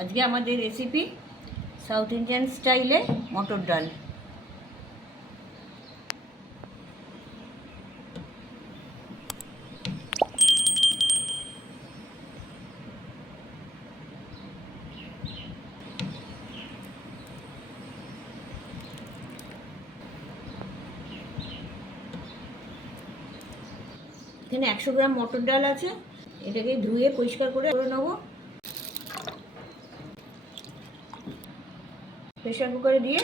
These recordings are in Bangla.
আজকে আমাদের রেসিপি সাউথ ইন্ডিয়ান স্টাইলে মটর ডাল। এখানে একশো গ্রাম মটর ডাল আছে। এটাকে ধুয়ে পরিষ্কার করে নেব। প্রেশার কুকারে দিয়ে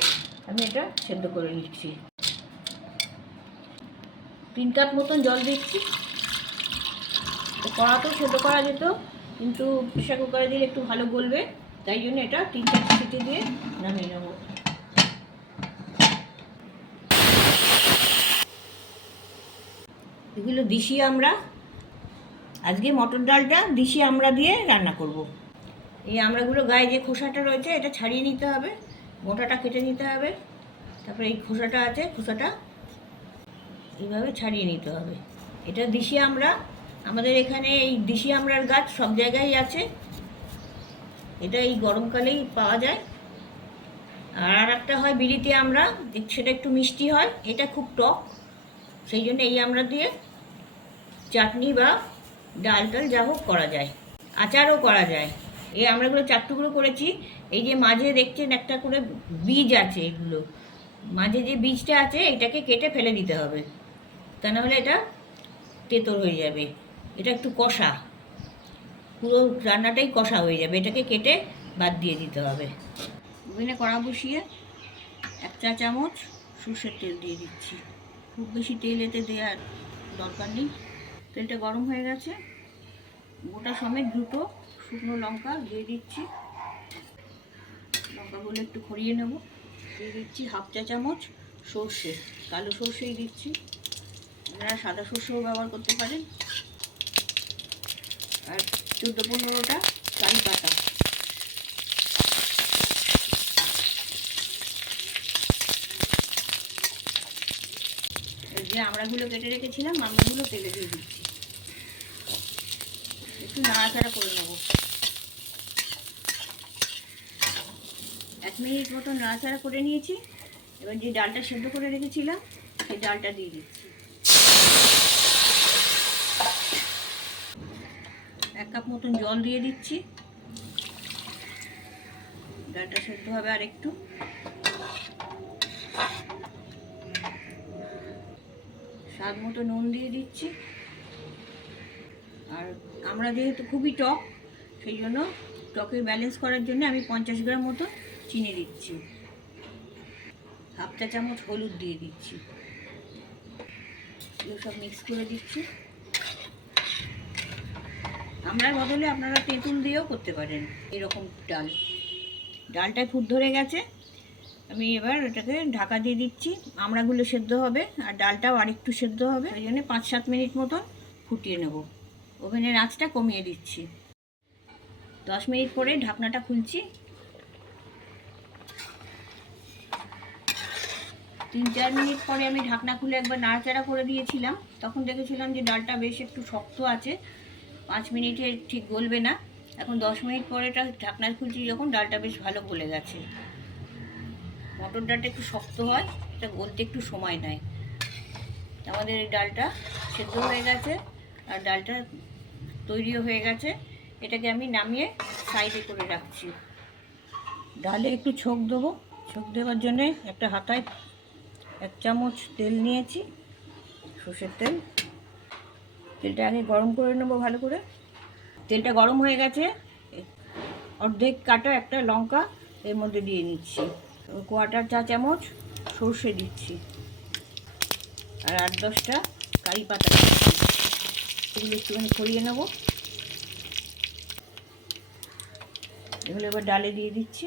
আমি এটা সেদ্ধ করে নিচ্ছি। তিন কাপ মতন জল দিচ্ছি। কড়াতেও সেদ্ধ করা যেত, কিন্তু প্রেশার কুকারে দিলে একটু ভালো গলবে, তাই জন্য এটা তিন চার সিটি দিয়ে নামিয়ে নেব। এগুলো দিশি আমরা। আজকে মটর ডালটা দিশি আমরা দিয়ে রান্না করব। এই আমড়াগুলো গায়ে যে খোসাটা রয়েছে, এটা ছাড়িয়ে নিতে হবে। মোটাটা কেটে নিতে হবে। তারপরে এই খোসাটা আছে, খোসাটা এইভাবে ছাড়িয়ে নিতে হবে। এটা দিশি আমরা, আমাদের এখানে এই দিশি আমড়ার গাছ সব জায়গায় আছে। এটা এই গরমকালেই পাওয়া যায়। আর আর একটা হয় বিড়িতে আমরা সেটা একটু মিষ্টি হয়, এটা খুব টক। সেই জন্য এই আমরা দিয়ে চাটনি বা ডাল টাল যা হোক করা যায়। আচারও করা যায়। এই আমরাগুলো চার টুকরো করেছি। এই যে মাঝে দেখছেন একটা করে বীজ আছে এগুলো। মাঝে যে বীজটা আছে, এটাকে কেটে ফেলে দিতে হবে। তা নাহলে এটা তেতর হয়ে যাবে। এটা একটু কষা। পুরো রান্নাটাই কষা হয়ে যাবে। এটাকে কেটে বাদ দিয়ে দিতে হবে। ওভেনে কড়া বসিয়ে এক চা চামচ সর্ষের তেল দিয়ে দিচ্ছি। খুব বেশি তেল এতে দেওয়ার দরকার নেই। তেলটা গরম হয়ে গেছে। গোটা সমেত দুটো শুকনো লঙ্কা দিয়ে দিচ্ছি। লঙ্কাগুলো একটু খড়িয়ে নেব। দিয়ে দিচ্ছি হাফ চা চামচ সর্ষে, কালো সর্ষেই দিচ্ছি। আপনারা সাদা সর্ষেও ব্যবহার করতে পারেন। আর চোদ্দ পনেরোটা কারি পাতা। যে আমড়াগুলো কেটে রেখেছিলাম, আমড়াগুলো তেলে দিয়ে দিচ্ছি। একটু নাড়াচাড়া করে নেব। এক মিনিট মতো নাড়াচাড়া করে নিয়েছি। এবার যে ডালটা সেদ্ধ করে রেখেছিলাম, সেই ডালটা দিয়ে দিচ্ছি। এক কাপ মতন জল দিয়ে দিচ্ছি। ডালটা সেদ্ধ হবে আর একটু স্বাদ মতো নুন দিয়ে দিচ্ছি। আর আমরা যেহেতু খুবই টক, সেই জন্য টকের ব্যালেন্স করার জন্য আমি পঞ্চাশ গ্রাম মতো চিনি দিচ্ছি। হাফ চা চামচ হলুদ দিয়ে দিচ্ছি। এগুলো সব মিক্স করে দিচ্ছি। আমরা বদলে আপনারা তেঁতুল দিয়েও করতে পারেন এরকম ডাল। ডালটায় ফুট ধরে গেছে। আমি এবার এটাকে ঢাকা দিয়ে দিচ্ছি। আমড়াগুলো সেদ্ধ হবে আর ডালটাও আরেকটু সেদ্ধ হবে। ওই জন্য পাঁচ সাত মিনিট মতন ফুটিয়ে নেব। ওভেনের আঁচটা কমিয়ে দিচ্ছি। দশ মিনিট পরে ঢাকনাটা খুলছি। তিন চার মিনিট পরে আমি ঢাকনা খুলে একবার নাড়াচাড়া করে দিয়েছিলাম। তখন দেখেছিলাম যে ডালটা বেশ একটু শক্ত আছে। পাঁচ মিনিটে ঠিক গলবে না। এখন দশ মিনিট পরে এটা ঢাকনা খুলছি যখন ডালটা বেশ ভালো গলে গেছে। মটর ডালটা একটু শক্ত হয়, এটা গলতে একটু সময় নেয়। আমাদের এই ডালটা সেদ্ধ হয়ে গেছে। আর ডালটা তৈরিও হয়ে গেছে। এটাকে আমি নামিয়ে সাইডে করে রাখছি। ডালে একটু ছোক দেবো। ছোক দেওয়ার জন্যে একটা হাতায় এক চামচ তেল নিয়েছি, সর্ষের তেল। তেলটা আগে গরম করে নেব ভালো করে। তেলটা গরম হয়ে গেছে। অর্ধেক কাটা একটা লঙ্কা এর মধ্যে দিয়ে নিচ্ছি। কোয়াটার চা চামচ সর্ষে দিচ্ছি। আর আট দশটা কারি পাতা এগুলো একটুখানি ছড়িয়ে নেব। এগুলো এবার ডালে দিয়ে দিচ্ছি।